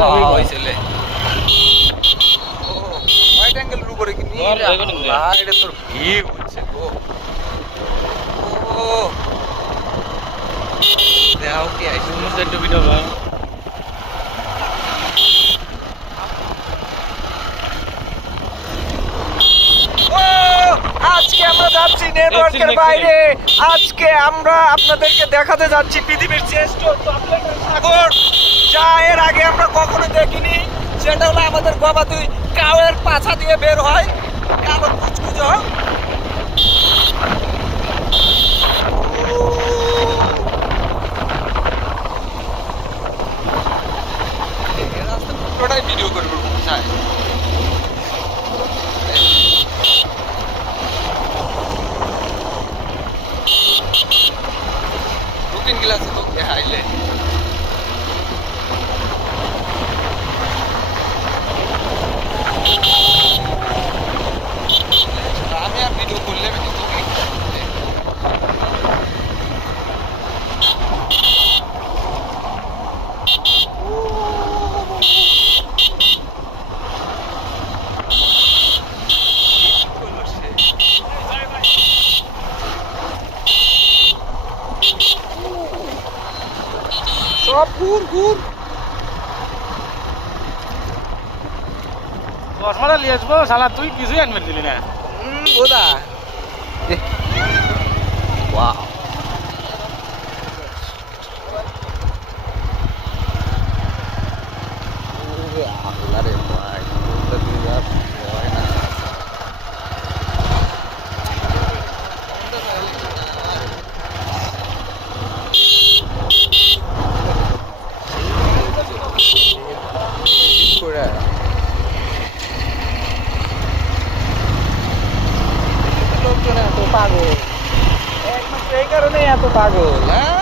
ওই ছেলে হোয়াইট অ্যাঙ্গেলের উপরে কি নীল এটা তোর ভিউ হচ্ছে গো ও দেখাও কি আইছে একটু ভিডিও ভাই আজকে আমরা যাচ্ছি নেটওয়ার্কের বাইরে আজকে আমরা আপনাদেরকে দেখাতে যাচ্ছি পৃথিবীর শ্রেষ্ঠ চকলেটের সাগর যা এর আগে আমরা কখনো দেখিনি সেটা হলো আমাদের গবাদি কাউয়ের পাছা দিয়ে বের হয় কালো কুচকুচো পুরোটাই ভিডিও করবো চাই লুকিং গ্লাসে তো হাইলে আমি আর ভিডিও করলে আমি তো তোকে সব ঘুর ঘুর চশমাটা নিয়ে আসবো শালা তুই কিছুই আনবে দিলি না বোধা ওয়াও আল্লাহ রে ভাই হয় না লোকজন এত পাগল একমাত্র এই কারণে এত পাগল হ্যাঁ